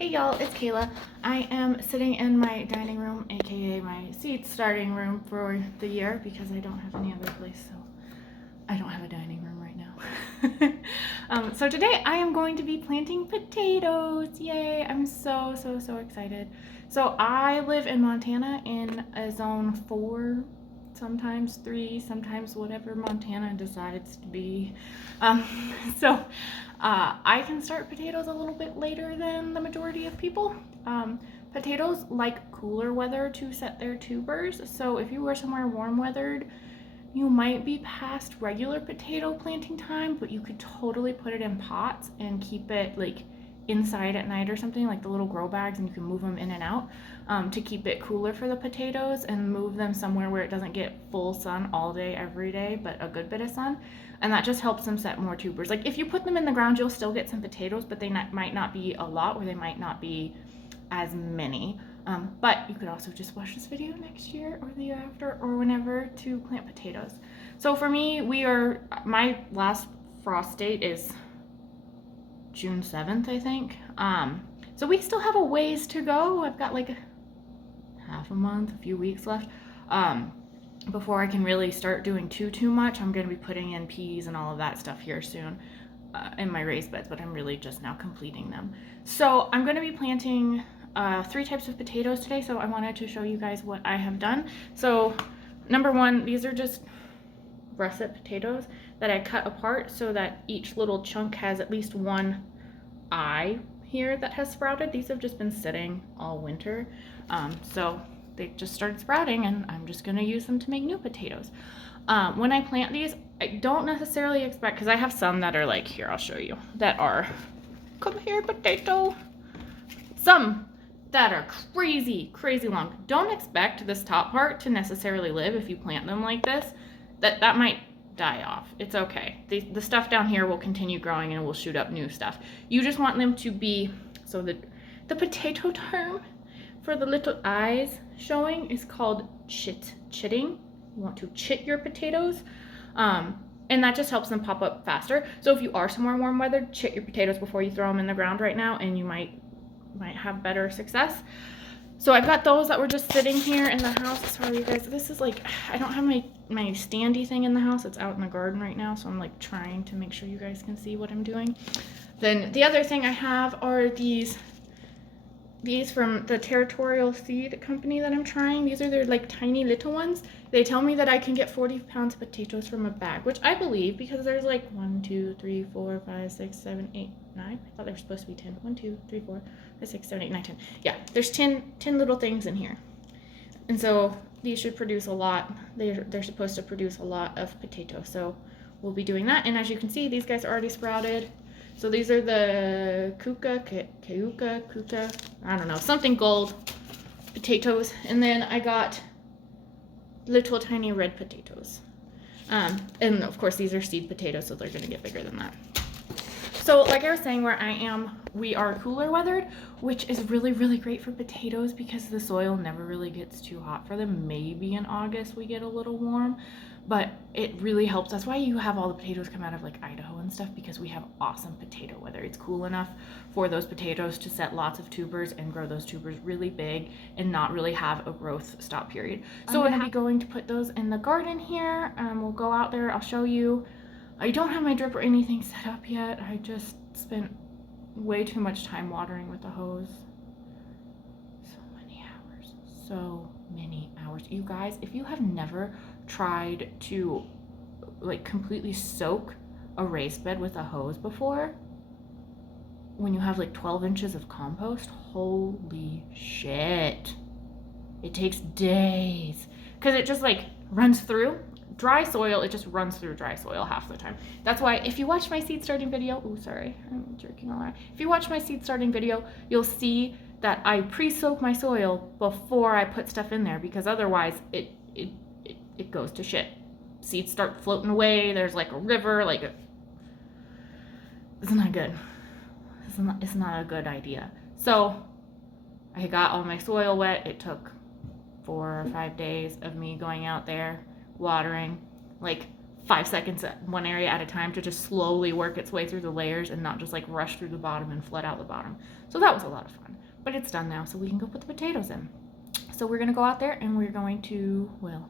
Hey y'all, it's Kayla. I am sitting in my dining room, aka my seed starting room for the year because I don't have any other place, so I don't have a dining room right now. So today I am going to be planting potatoes. Yay! I'm so excited. So I live in Montana in a zone 4, sometimes 3, sometimes whatever Montana decides to be. I can start potatoes a little bit later than the majority of people. Potatoes like cooler weather to set their tubers, so if you were somewhere warm weathered, you might be past regular potato planting time, but you could totally put it in pots and keep it like inside at night or something, like the little grow bags, and you can move them in and out to keep it cooler for the potatoes and move them somewhere where it doesn't get full sun all day every day, but a good bit of sun, and that just helps them set more tubers. Like if you put them in the ground, you'll still get some potatoes, but they might not be a lot, or they might not be as many. But you could also just watch this video next year or the year after or whenever to plant potatoes. So for me, my last frost date is June 7th, I think. So we still have a ways to go. I've got like half a month, a few weeks left before I can really start doing too much. I'm going to be putting in peas and all of that stuff here soon in my raised beds, but I'm really just now completing them. So I'm going to be planting 3 types of potatoes today, so I wanted to show you guys what I have done. So number 1, these are just russet potatoes that I cut apart so that each little chunk has at least one eye here that has sprouted. These have just been sitting all winter, so they just started sprouting, and I'm just going to use them to make new potatoes. When I plant these, I don't necessarily expect, because I have some that are like, here, I'll show you, that are, come here, potato, some that are crazy long. Don't expect this top part to necessarily live if you plant them like this. That might die off. It's okay. The stuff down here will continue growing and will shoot up new stuff. You just want them to be, so the potato term for the little eyes showing is called chitting. You want to chit your potatoes. And that just helps them pop up faster. So if you are somewhere warm weathered, chit your potatoes before you throw them in the ground right now, and you might have better success. So I've got those that were just sitting here in the house. Sorry you guys, this is like, I don't have my standy thing in the house. It's out in the garden right now, so I'm like trying to make sure you guys can see what I'm doing. Then the other thing I have are these from the Territorial Seed Company that I'm trying. These are their like tiny little ones. They tell me that I can get 40 pounds of potatoes from a bag, which I believe, because there's like 1, 2, 3, 4, 5, 6, 7, 8, 9. I thought there were supposed to be 10. 1, 2, 3, 4, 5, 6, 7, 8, 9, 10. Yeah, there's 10 little things in here. And so these should produce a lot. They're supposed to produce a lot of potatoes. So we'll be doing that. And as you can see, these guys are already sprouted. So these are the Kuka, I don't know, something gold potatoes. And then I got little tiny red potatoes. And of course these are seed potatoes, so they're gonna get bigger than that. So like I was saying, where I am, we are cooler weathered, which is really great for potatoes because the soil never really gets too hot for them. Maybe in August we get a little warm, but it really helps. That's why you have all the potatoes come out of like Idaho and stuff, because we have awesome potato weather. It's cool enough for those potatoes to set lots of tubers and grow those tubers really big and not really have a growth stop period. So I'm gonna be going to put those in the garden here. We'll go out there, I'll show you. I don't have my drip or anything set up yet. I just spent way too much time watering with the hose. So many hours. You guys, if you have never tried to like completely soak a raised bed with a hose before, when you have like 12 inches of compost, holy shit. It takes days because it just like runs through. Dry soil, it just runs through dry soil half the time. That's why if you watch my seed starting video, oh sorry, I'm jerking all around. If you watch my seed starting video, you'll see that I pre-soak my soil before I put stuff in there, because otherwise it goes to shit. Seeds start floating away, there's like a river, like it's not good. It's not a good idea. So I got all my soil wet. It took 4 or 5 days of me going out there watering like 5 seconds at one area at a time to just slowly work its way through the layers and not just like rush through the bottom and flood out the bottom. So that was a lot of fun, but it's done now, so we can go put the potatoes in. So we're gonna go out there and we're going to, well,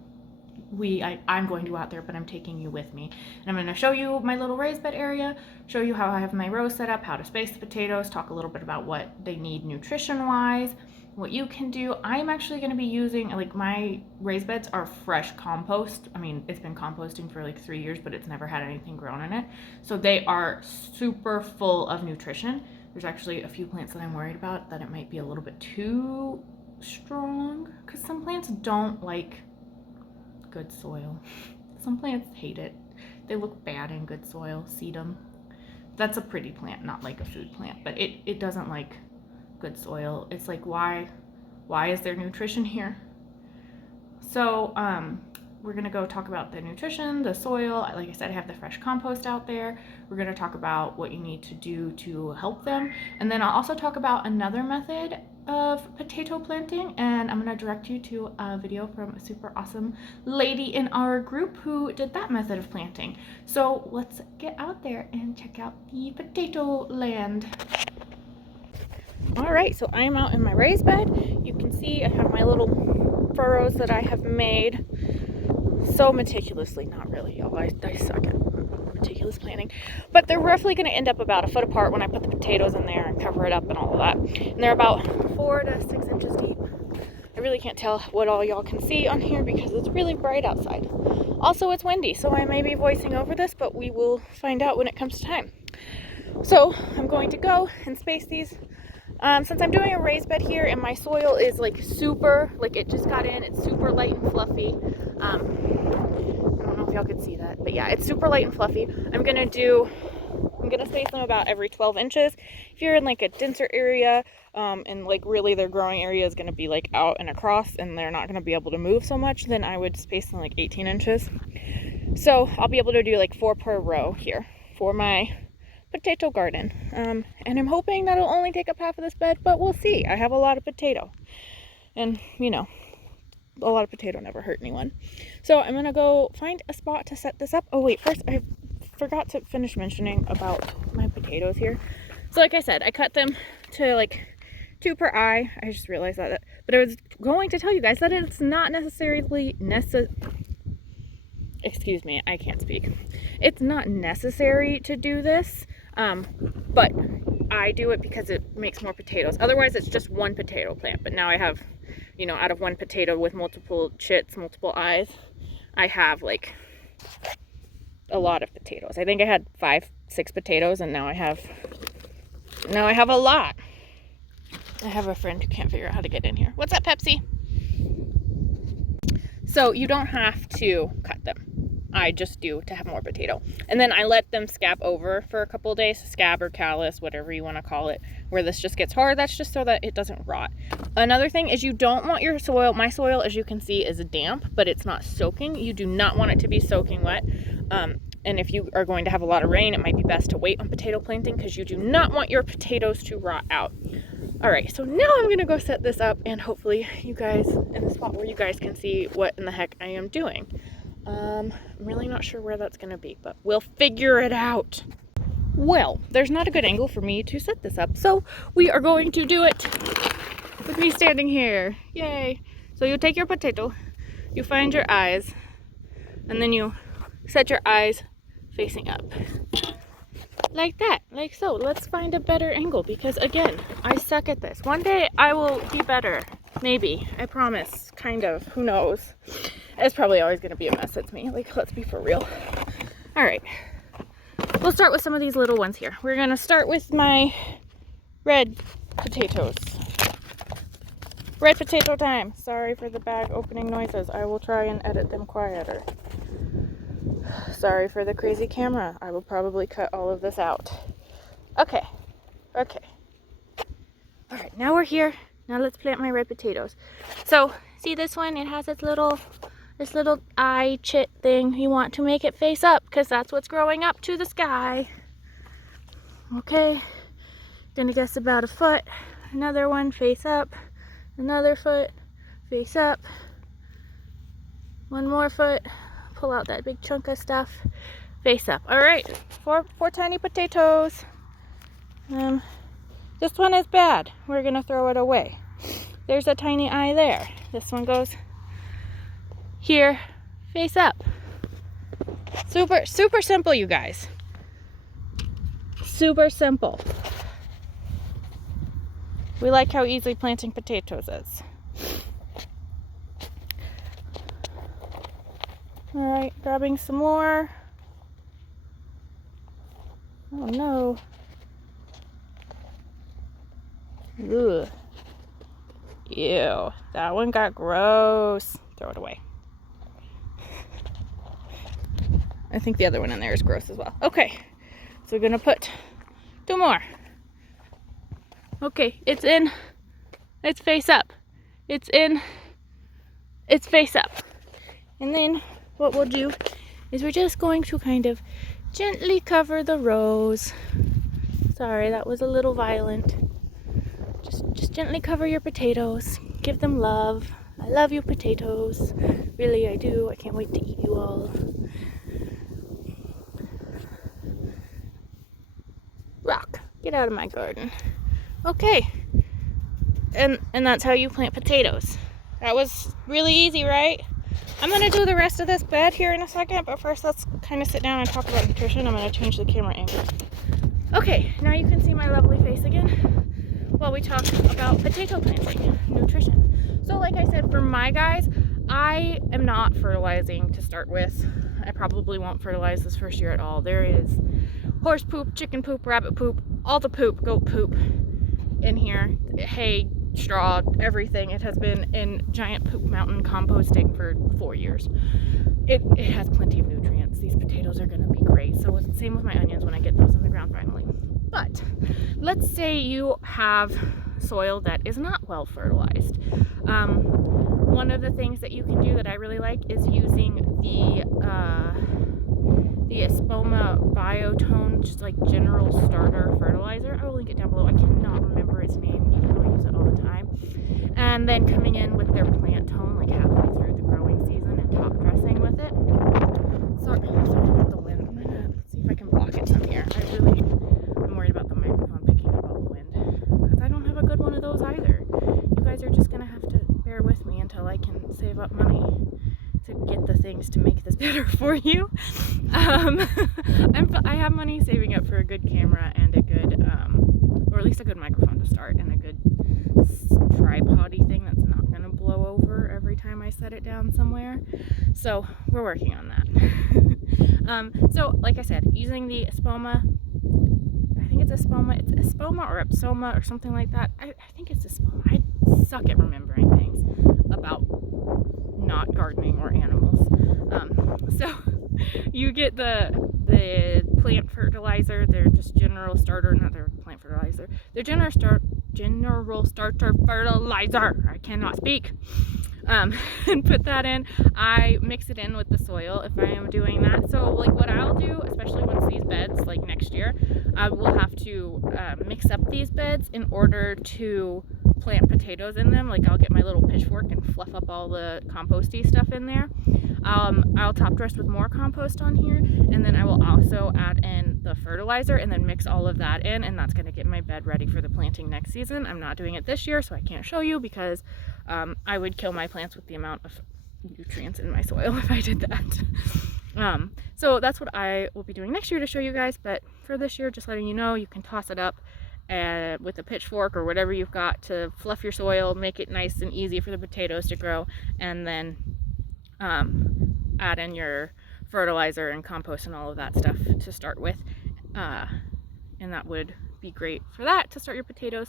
I'm going to go out there, but I'm taking you with me. And I'm gonna show you my little raised bed area, show you how I have my rows set up, how to space the potatoes, talk a little bit about what they need nutrition-wise, what you can do. I'm actually gonna be using, like, my raised beds are fresh compost. I mean, it's been composting for like 3 years, but it's never had anything grown in it. So they are super full of nutrition. There's actually a few plants that I'm worried about that it might be a little bit too strong, because some plants don't like good soil. Some plants hate it. They look bad in good soil. Sedum. That's a pretty plant, not like a food plant, but it doesn't like good soil. It's like, why is there nutrition here? So we're gonna go talk about the nutrition, the soil. Like I said, I have the fresh compost out there. We're gonna talk about what you need to do to help them, and then I'll also talk about another method of potato planting, and I'm gonna direct you to a video from a super awesome lady in our group who did that method of planting. So let's get out there and check out the potato land. All right, so I'm out in my raised bed. You can see I have my little furrows that I have made so meticulously. Not really, y'all. I suck at meticulous planting, but they're roughly going to end up about a foot apart when I put the potatoes in there and cover it up and all of that. And they're about 4 to 6 inches deep. I really can't tell what all y'all can see on here because it's really bright outside. Also, it's windy, so I may be voicing over this, but we will find out when it comes time. So I'm going to go and space these. Since I'm doing a raised bed here and my soil is like super, like it just got in, it's super light and fluffy. I don't know if y'all could see that, but yeah, it's super light and fluffy. I'm gonna space them about every 12 inches. If you're in like a denser area, and like really their growing area is gonna be like out and across and they're not gonna be able to move so much, then I would space them like 18 inches. So I'll be able to do like 4 per row here for my potato garden. And I'm hoping that'll only take up half of this bed, but we'll see. I have a lot of potato, and you know, a lot of potato never hurt anyone. So I'm gonna go find a spot to set this up. Oh wait, first I forgot to finish mentioning about my potatoes here. So like I said, I cut them to like 2 per eye. I just realized that, but I was going to tell you guys that it's not necessarily excuse me, I can't speak. It's not necessary to do this, but I do it because it makes more potatoes. Otherwise, it's just one potato plant. But now I have, you know, out of one potato with multiple chits, multiple eyes, I have like a lot of potatoes. I think I had 5, 6 potatoes, and now I have a lot. I have a friend who can't figure out how to get in here. What's up, Pepsi? So you don't have to cut them. I just do to have more potato. And then I let them scab over for a couple of days, scab or callus, whatever you want to call it, where this just gets hard. That's just so that it doesn't rot. Another thing is you don't want your soil, my soil, as you can see, is damp, but it's not soaking. You do not want it to be soaking wet. And if you are going to have a lot of rain, it might be best to wait on potato planting because you do not want your potatoes to rot out. All right, so now I'm gonna go set this up and hopefully you guys, in the spot where you guys can see what in the heck I am doing. I'm really not sure where that's gonna be, but we'll figure it out. Well, there's not a good angle for me to set this up, so we are going to do it with me standing here. Yay! So you take your potato, you find your eyes, and then you set your eyes facing up. Like that, like so. Let's find a better angle because again, I suck at this. One day I will be better. Maybe. I promise. Kind of. Who knows? It's probably always going to be a mess. It's me. Like, let's be for real. Alright. We'll start with some of these little ones here. We're going to start with my red potatoes. Red potato time. Sorry for the bag opening noises. I will try and edit them quieter. Sorry for the crazy camera. I will probably cut all of this out. Okay. Okay. Alright, now we're here. Now let's plant my red potatoes. So, see this one? It has this little eye chit thing. You want to make it face up because that's what's growing up to the sky. Okay. Then I guess about a foot. Another one face up. Another foot face up. One more foot. pull out that big chunk of stuff. Face up. All right, four tiny potatoes. This one is bad. We're gonna throw it away. There's a tiny eye there. This one goes here, face up. Super, super simple, you guys. Super simple. We like how easy planting potatoes is. All right, grabbing some more. Oh no. Ugh. Ew, that one got gross. Throw it away. I think the other one in there is gross as well. Okay, so we're gonna put 2 more. Okay, it's in, it's face up. It's in, it's face up. And then what we'll do is we're just going to kind of gently cover the rows. Sorry, that was a little violent. Just gently cover your potatoes. Give them love. I love you, potatoes. Really, I do. I can't wait to eat you all. Rock, get out of my garden. Okay. And that's how you plant potatoes. That was really easy, right? I'm going to do the rest of this bed here in a second, but first let's kind of sit down and talk about nutrition. I'm going to change the camera angle. Okay, now you can see my lovely face again while we talk about potato planting, nutrition. So like I said, for my guys, I am not fertilizing to start with. I probably won't fertilize this first year at all. There is horse poop, chicken poop, rabbit poop, all the poop, goat poop in here. Hay, straw, everything. It has been in giant poop mountain composting for 4 years. It has plenty of nutrients. These potatoes are going to be great. So same with my onions when I get those in the ground finally. But let's say you have soil that is not well fertilized. One of the things that you can do that I really like is using the Espoma Biotone, just like general starter fertilizer. I will link it down below. I cannot remember its name, even though I use it all the time. And then coming in with their plant tone, like halfway through the growing season, and top dressing with it. Sorry about the wind. I'm gonna see if I can block it from here. I'm worried about the microphone picking up all the wind, because I don't have a good one of those either. You guys are just gonna have to bear with me until I can save up money to get the things to make this better for you. I have money saving up for a good camera and a good, or at least a good microphone to start, and a good tripod-y thing that's not gonna blow over every time I set it down somewhere. So we're working on that. So like I said, using the Espoma, I think it's Espoma, or Epsoma or something like that. I think it's Espoma. I suck at remembering things about not gardening or animals. So you get the plant fertilizer. They're just general starter, not their plant fertilizer. They're general starter fertilizer. I cannot speak. And put that in. I mix it in with the soil if I am doing that. So like what I'll do, especially once these beds, like next year, I will have to mix up these beds in order to plant potatoes in them. Like I'll get my little pitchfork and fluff up all the composty stuff in there. I'll top dress with more compost on here, and then I will also add in the fertilizer and then mix all of that in, and that's going to get my bed ready for the planting next season. I'm not doing it this year, so I can't show you because I would kill my plants with the amount of nutrients in my soil if I did that. So that's what I will be doing next year to show you guys, but for this year, just letting you know, you can toss it up with a pitchfork or whatever you've got to fluff your soil, make it nice and easy for the potatoes to grow, and then add in your fertilizer and compost and all of that stuff to start with, and that would be great for that to start your potatoes.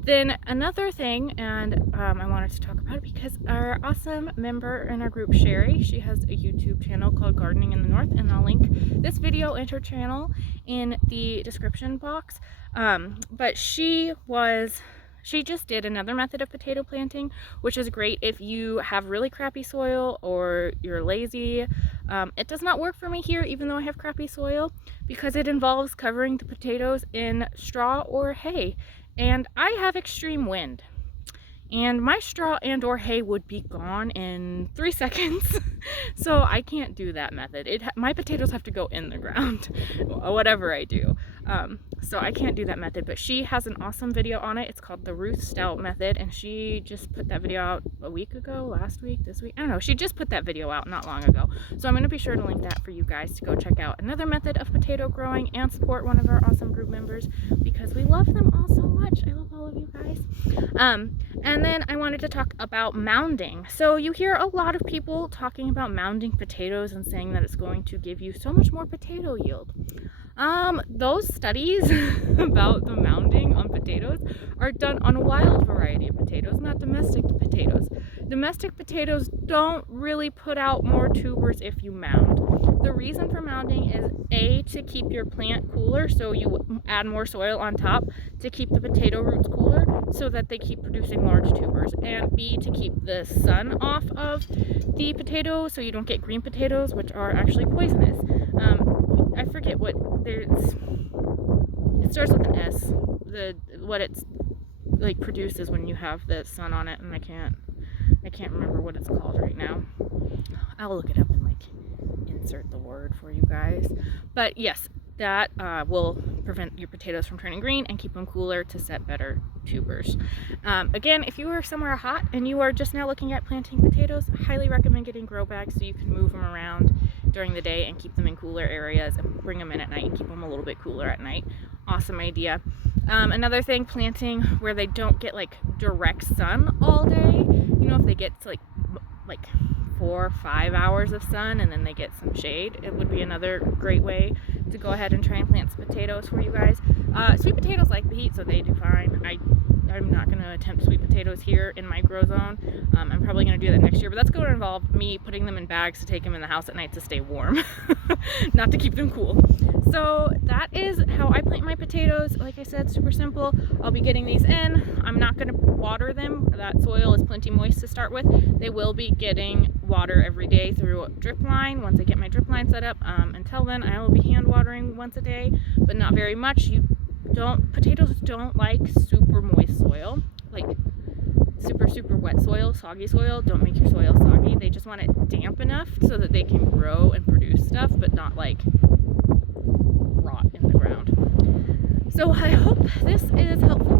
Then another thing, and I wanted to talk about it because our awesome member in our group, Sherry, she has a YouTube channel called Gardening in the North, and I'll link this video and her channel in the description box. But she just did another method of potato planting, which is great if you have really crappy soil or you're lazy. It does not work for me here, even though I have crappy soil, because it involves covering the potatoes in straw or hay, and I have extreme wind. and my straw and or hay would be gone in 3 seconds. So I can't do that method. My potatoes have to go in the ground, whatever I do. So I can't do that method, but she has an awesome video on it. It's called the Ruth Stout method, and she just put that video out a week ago, last week, this week, I don't know. She just put that video out not long ago. So I'm going to be sure to link that for you guys to go check out another method of potato growing and support one of our awesome group members, because we love them all so much. I love all of you guys. And then I wanted to talk about mounding. So you hear a lot of people talking about mounding potatoes and saying that it's going to give you so much more potato yield. Those studies about the mounding on potatoes are done on a wild variety of potatoes, not domestic potatoes. Domestic potatoes don't really put out more tubers if you mound. The reason for mounding is A, to keep your plant cooler, so you add more soil on top to keep the potato roots cooler so that they keep producing large tubers, and B, to keep the sun off of the potato so you don't get green potatoes, which are actually poisonous. I forget what it starts with an S. What it's like produces when you have the sun on it, and I can't remember what it's called right now. I'll look it up and like insert the word for you guys. But yes, that will prevent your potatoes from turning green and keep them cooler to set better tubers. Again, if you are somewhere hot and you are just now looking at planting potatoes, I highly recommend getting grow bags so you can move them around during the day and keep them in cooler areas, and bring them in at night and keep them a little bit cooler at night. Awesome idea. Another thing, planting where they don't get like direct sun all day. You know, if they get to like 4 or 5 hours of sun and then they get some shade, it would be another great way to go ahead and try and plant some potatoes for you guys. Sweet potatoes like the heat, so they do fine. I'm not going to attempt sweet potatoes here in my grow zone. I'm probably going to do that next year, but that's going to involve me putting them in bags to take them in the house at night to stay warm, not to keep them cool. So that is how I plant my potatoes. Like I said, super simple. I'll be getting these in. I'm not going to water them. That soil is plenty moist to start with. They will be getting water every day through a drip line once I get my drip line set up. Until then, I will be hand watering once a day, but not very much. Potatoes don't like super moist soil, like super wet soil, soggy soil. Don't make your soil soggy. They just want it damp enough so that they can grow and produce stuff, but not like rot in the ground. So I hope this is helpful